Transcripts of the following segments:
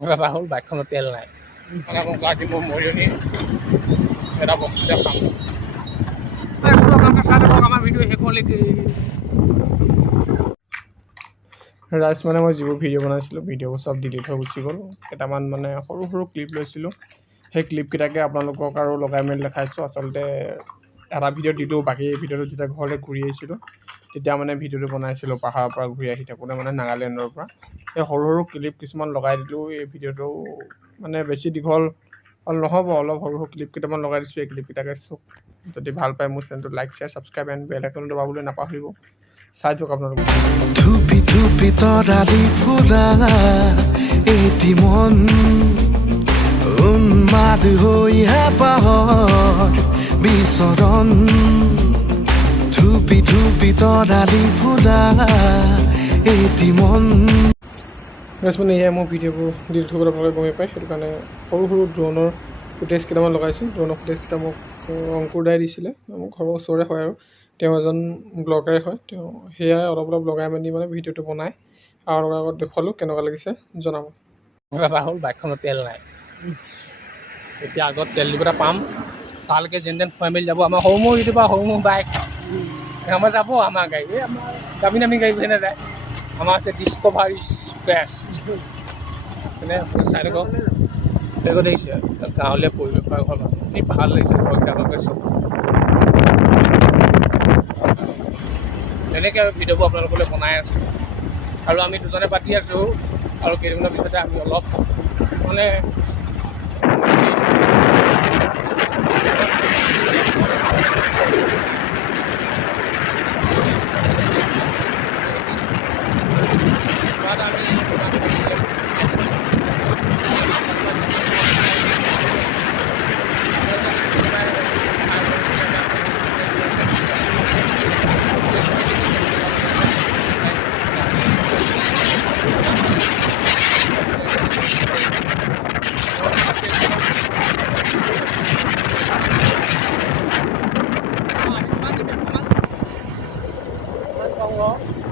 ৰাহুল বাইকখনত তেল নাই মানে মোক আজি মোৰ মৰিয়নি এটা বস্তু দেখাম চাই থাকক আমাৰ ভিডিঅ' শেষলৈকে ৰাইজ মানে মই যিবোৰ ভিডিঅ' বনাইছিলোঁ ভিডিঅ'বোৰ চব ডিলিট হৈ গুচি গ'ল কেইটামান মানে সৰু সৰু ক্লিপ লৈছিলোঁ সেই ক্লিপকেইটাকে আপোনালোকক আৰু লগাই মেলি দেখাইছোঁ আচলতে এটা ভিডিঅ' দিলোঁ বাকী ভিডিঅ'টো যেতিয়া ঘৰলৈ ঘূৰি আহিছিলোঁ তেতিয়া মানে ভিডিঅ'টো বনাইছিলোঁ পাহাৰৰ পৰা ঘূৰি আহি থাকোঁতে মানে নাগালেণ্ডৰ পৰা এই সৰু সৰু ক্লিপ কিছুমান লগাই দিলোঁ এই ভিডিঅ'টো মানে বেছি দীঘল নহ'ব অলপ সৰু সৰু ক্লিপ কেইটামান লগাই দিছোঁ এই ক্লিপকেইটাকে চব যদি ভাল পায় মোৰ চেনেলটো like share subscribe and bell icon দবাবলৈ নাপাহৰিব চাই থাকক আপোনালোকে ধুপি ধুপি তৰালি ফুৰা এটি মন উন্মাদ হৈ হেঁপাহৰ বিচৰণ ধুপি ধুপি তৰালি ফুৰা এটি মন মানে এয়াই মোৰ ভিডিঅ'বোৰ ডিলিট হৈ গ'ল আপোনালোকে গমেই পায় সেইটো কাৰণে সৰু সৰু ড্ৰোনৰ ফুটেজ কেইটামান লগাইছোঁ ড্ৰোনৰ ফুটেজকেইটা মোক অংকুৰ দাই দিছিলে মোৰ ঘৰৰ ওচৰৰে হয় আৰু তেওঁ এজন ব্লগাৰে হয় তেওঁ সেয়াই অলপ অলপ লগাই মেলি মানে ভিডিঅ'টো বনাই আৰু লগৰ আগত দেখুৱালোঁ কেনেকুৱা লাগিছে জনাব ৰাহুল বাইকখনত তেল নাই এতিয়া আগত তেল দিবলৈ পাম ভালকৈ যেন তেন খুৱাই মেলি যাব আমাৰ সৰু মোৰ ইউটিউবাৰ সৰু মোৰ বাইক আমাৰ যাব আমাৰ গাড়ী আমাৰ দামী দামী গাড়ী যেনে যায় আমাৰ আছে ডিস্কভাৰী বেষ্ট মানে চাই থাকক দেখো দেখিছে গাঁৱলীয়া পৰিৱেশ ঘৰ মানুহ ভাল লাগিছে ঘৰকেইটালৈকে চব তেনেকৈ আৰু ভিডিঅ'বোৰ আপোনালোকলৈ বনাই আছোঁ আৰু আমি দুজনে পাতি আছোঁ আৰু কেইদিনমানৰ পিছতে আমি অলপ মানে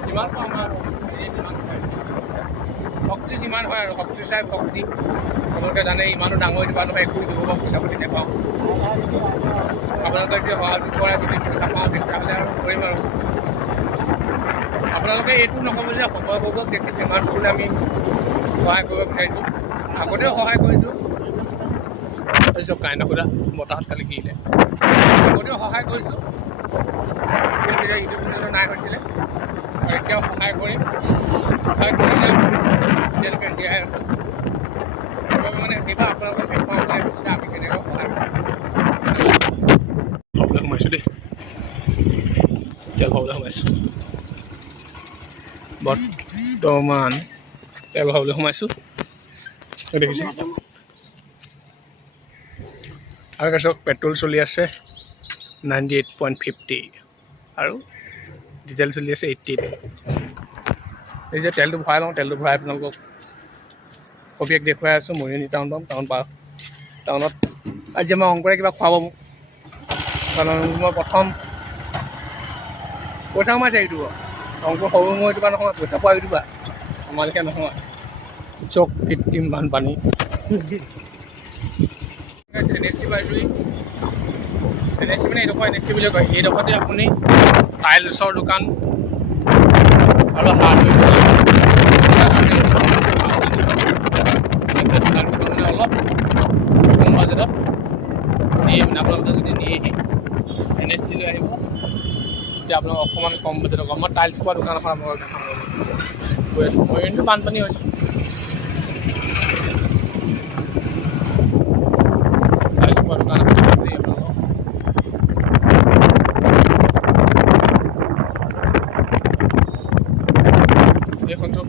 যিমান পাওঁ আৰু শক্তি যিমান হয় আৰু শক্তি চাই ভক্তি আপোনালোকে জানে ইমানো ডাঙৰ দিবা নহয় একো দিব পইচা পাতি নেপাওঁ আপোনালোকে যদি সহায় কৰে যদি পইচা পাওঁ তেতিয়াহ'লে আৰু কৰিম আৰু আপোনালোকে এইটো নক'ব যে সময় গগৈক দেখি ফেমাছ হ'বলৈ আমি সহায় কৰিব বিচাৰিছোঁ আগতেও সহায় কৰিছোঁ চব কাইণ্ড সুধা বতাহত খালি কিলে আগতেও সহায় কৰিছোঁ তেতিয়া ইউটিউব চেনেলত নাই হৈছিলে আৰু এতিয়াও সহায় কৰিম সহায় কৰিলে এতিয়ালৈকে জীয়াই আছোঁ সেইবাবে মানে কিবা আপোনালোকৰ দেখুৱাম বুলি ভাবিছিলে আমি কেনেকৈ সহায় কৰিম ভাবলৈ সোমাইছোঁ দেই তেল ভাবলৈ সোমাইছোঁ বৰ্তমান তেল ভাবলৈ সোমাইছোঁ দেখিছোঁ আৰু চাওক পেট্ৰল চলি আছে 98.50 আৰু ডিজেল চলি আছে 80 এই যে তেলটো ভৰাই লওঁ তেলটো ভৰাই আপোনালোকক কবিয়াক দেখুৱাই আছোঁ মৰিয়নি টাউন পাম টাউন পাৰ টাউনত আজি আমাৰ অংকৰে কিবা খুৱাব মোক কাৰণ মই প্ৰথম পইচা সোমাইছে ইউটিউবত অংকুৰ সৰু মোৰ ইউটিউবাৰ নহয় পইচা পোৱা ইউটিউবাৰ আমাৰ লেখীয়া নহয় চক কৃত্ৰিম বানপানী NST বাইজুৰি NST মানে এইডোখৰ NST বুলি কয় এইডোখৰতে আপুনি টাইলছৰ দোকান আৰু হাৰ্ডৱেৰ দোকান মানে অলপ কম বাজেটত নিয়ে মানে আপোনালোকে যদি নিয়েহি NST লৈ আহিব তেতিয়া আপোনালোক অকণমান কম বাজেটত মই টাইলছ পোৱা দোকান এখন আপোনালোকক দেখাম গৈ আছোঁ মই কিন্তু বানপানী হৈছে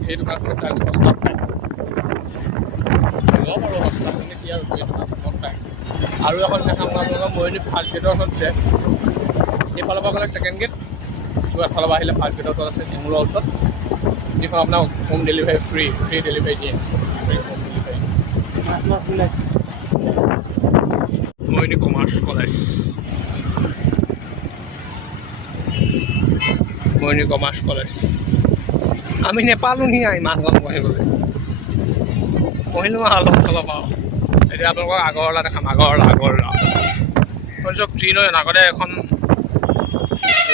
এই দোকানখনত টাইলছ সস্তাত পায় অলপ আৰু সস্তাত মানে কি আৰু এই দোকানখনত পায় আৰু এখন দেখাম আপোনালোকৰ মৰিয়নি ফাৰ্ষ্ট গেটৰ ওচৰত আছে এইফালৰ পৰা গ'লে ছেকেণ্ড গেট এফালৰ পৰা আহিলে ফাৰ্ষ্ট গেটৰ ওচৰত আছে নেমুৰৰ ওচৰত যিখন আপোনাৰ হোম ডেলিভাৰী ফ্ৰী ডেলিভাৰী দিয়ে free home delivery Mariani commerce college Mariani commerce college আমি নেপালো নি ইমান গম আহিবলৈ পঢ়িলোঁ অলপ অলপ আৰু এতিয়া আপোনালোকক আগৰৱালা দেখাম আগৰৱালা চব ট্ৰেইন হৈ আগতে এখন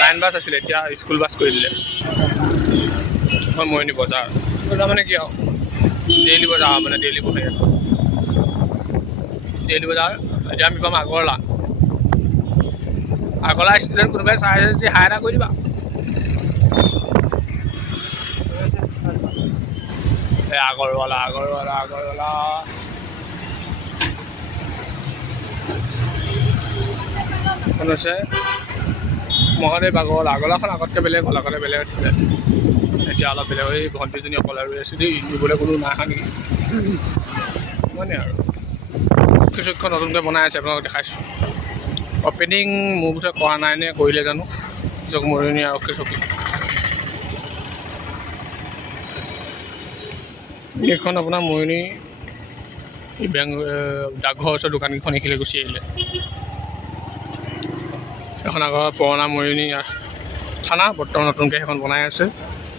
লাইন বাছ আছিলে এতিয়া স্কুল বাছ কৰি দিলে এখন মৰিয়নি বজাৰ বজাৰ মানে কি আৰু ডেইলি বজাৰ মানে ডেইলি বহে ডেইলি বজাৰ এতিয়া আমি পাম আগৰৱালা ষ্টুডেণ্ট কোনোবাই চাই আছে হাই এটা কৰি দিবা আগৰৱালা এখন হৈছে মহাদেৱ আগৰৱালাখন আগতকৈ বেলেগ হ'ল আগতে বেলেগ আছিলে এতিয়া অলপ বেলেগ হৈ ভণ্টিজনী অকলে ৰৈ আছে দেই নিবলৈ কোনো নাই অহা নেকি মানে আৰু কিছুক্ষণ নতুনকৈ বনাই আছে আপোনালোকক দেখাইছোঁ অপেনিং মোৰ বোধহয় কৰা নাই নে কৰিলে জানো জগমৰণি আৰক্ষী চকী এইখন আপোনাৰ মৰিয়নি বেংক ডাকঘৰ ওচৰৰ দোকানকেইখন এইখিনিলৈ গুচি আহিলে এখন আগৰ পুৰণা মৰিয়নি থানা বৰ্তমান নতুনকৈ সেইখন বনাই আছে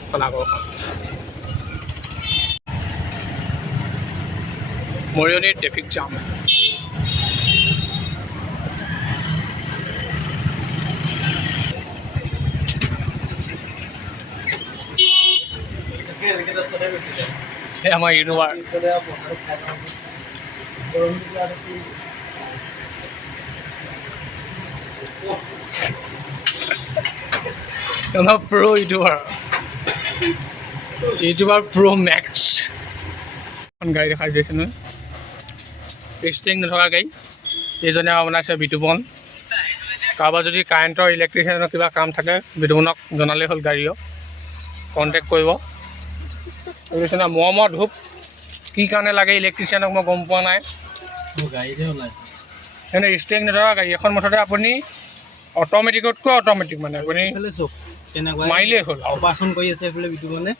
এখন আগৰখন মৰিয়নিৰ ট্ৰেফিক জাম আমাৰ ইউটিউবাৰ প্ৰ' ইউটিউবাৰ প্ৰ' মেক্স এখন গাড়ী দেখাই দিছে নহয় ষ্টিং নথকা গাড়ী এইজনে বনাইছে বিতুপন কাৰোবাৰ যদি কাৰেণ্টৰ ইলেক্ট্ৰিচিয়ানৰ কিবা কাম থাকে বিতুপনক জনালেই হ'ল গাড়ীও কণ্টেক্ট কৰিব মৰমৰ ধূপ কি কাৰণে লাগে ইলেক্ট্ৰিচিয়ানক মই গম পোৱা নাই এনে ষ্টিং নথকা গাড়ী এখন মুঠতে আপুনি অট'মেটিকতকৈ অট'মেটিক মানে আপুনি মাৰিলেই হ'ল অপাৰেশ্যন কৰি আছে এইফালে বিতুপনে